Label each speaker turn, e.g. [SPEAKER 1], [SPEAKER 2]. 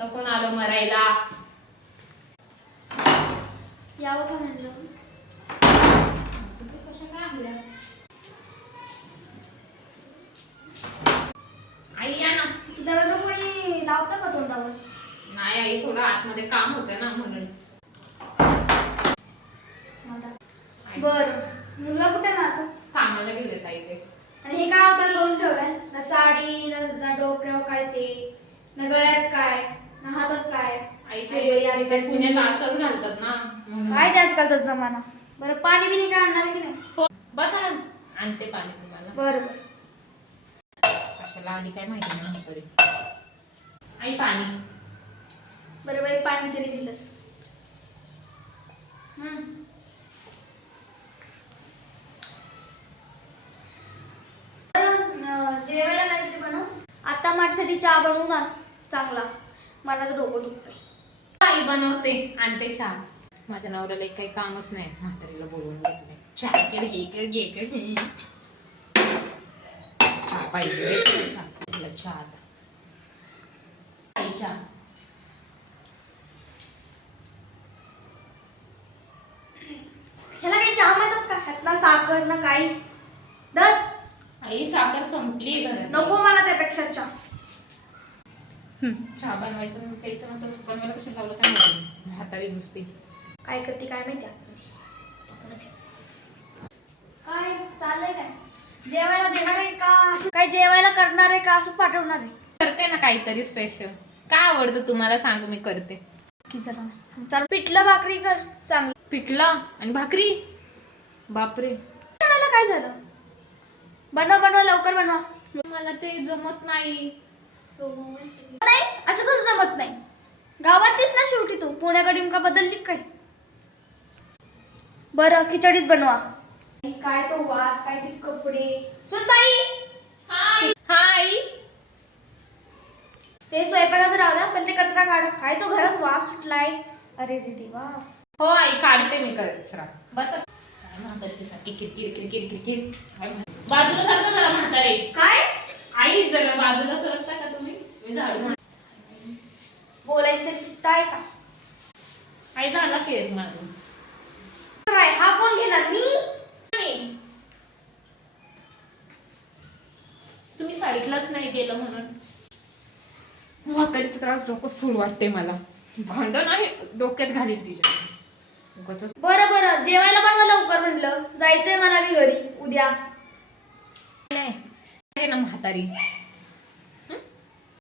[SPEAKER 1] आता कोण आलं मरायला?
[SPEAKER 2] यावं का म्हणलं?
[SPEAKER 1] सासूबाई कशा आई या ना.
[SPEAKER 2] दरवाजा कोणी लावतं का तोंडावर?
[SPEAKER 1] नाही आई थोडं आतमध्ये काम होतं ना म्हणून. आई,
[SPEAKER 2] बर. मुलगा कुठे माझा?
[SPEAKER 1] कामाला गेले ताई ते.
[SPEAKER 2] आणि हे काय होतं? लोन ठेवलंय? ना साडी ना डोक्यावर काय ते? ना गळ्यात काय? हातात काय?
[SPEAKER 1] आई
[SPEAKER 2] अरे, यार,
[SPEAKER 1] ते
[SPEAKER 2] काय
[SPEAKER 1] त्यांची
[SPEAKER 2] कोणी-
[SPEAKER 1] असंच घालतात ना.
[SPEAKER 2] काय ते आजकालचा जमाना? बरं पाणी बिणी काय आणणार की नाही?
[SPEAKER 1] हो बसा ना. आणते पाणी तुम्हाला.
[SPEAKER 2] बरं
[SPEAKER 1] कशाला आली काय माहिती नाही म्हातारी. आई पाणी.
[SPEAKER 2] बरं बाई पाणी तरी दिलंस. हम्म. अं, जेवायला काहीतरी बनव आता माझ्यासाठी चहा बनवून आण चांगला. मला तर डोकं दुखतंय.
[SPEAKER 1] आई बनवते आणते चहा. माझ्या नवऱ्याला एक काही कामच नाही म्हातारीला बोलवून घेतले चहा केड हे केड घे केड हे. चहा पाहिजे चहा. चहा आता. आई चहा.
[SPEAKER 2] ह्याला काही चहा म्हणतात का? ह्यात ना साखर ना काही. दर
[SPEAKER 1] आई साखर संपली घरात.
[SPEAKER 2] नको मला त्यापेक्षा चहा.
[SPEAKER 1] चहा बनवायचं मग प्यायचं नंतर बनवायला कसं लावलं काय माहिती? म्हातारी नुसती.
[SPEAKER 2] काय करते काय माहिती. काय चाललंय काय? जेवायला देणार आहे का? असं काय जेवायला करणार आहे का? असंच पाठवणार आहे.
[SPEAKER 1] करते ना काहीतरी स्पेशल काय आवडतं तुम्हाला? सांग मी करते.
[SPEAKER 2] की चाल पिठलं भाकरी कर चांगलं.
[SPEAKER 1] पिठलं आणि भाकरी? बापरे.
[SPEAKER 2] काय झालं? बनवा बनवा लवकर बनवा.
[SPEAKER 1] मला ते जमत नाही.
[SPEAKER 2] नाही असं कसं जमत नाही. गावातलीच ना शेवटी तू. पुण्याकडे का बदलली काय? बरं खिचडीच बनवा. काय तो वाद काय ते कपडे? सुनबाई!
[SPEAKER 1] हाय. हाय.
[SPEAKER 2] ते स्वयंपाकाचं राहू द्या पण ते कचरा काढ. काय तो घरात वास सुटलाय? अरे रे देवा.
[SPEAKER 1] हो आई काढते मी कचरा. बस. काय म्हातारीची सारखी किरकिर किरकिर किरकिर. काय म्हातारी. बाजूला सारखं जरा म्हातारे.
[SPEAKER 2] काय?
[SPEAKER 1] आई जरा बाजूला तुम्ही मी झाडू मार-
[SPEAKER 2] बोलायची तरी शिस्त आहे का?
[SPEAKER 1] आई झाला केक मारून
[SPEAKER 2] काय हा कोण घेणार? मी?
[SPEAKER 1] मी. तुम्ही साईडलाच नाही गेलं म्हणून. म्हातारीचा त्रास डोकंच फुल वाटते मला. भांडण आहे डोक्यात घालील तिच्या. उगाचच
[SPEAKER 2] बरं बरं. जेवायला बनवा लवकर म्हटलं जायचंय मला बी घरी. उद्या.
[SPEAKER 1] नाही. आहे ना म्हातारी.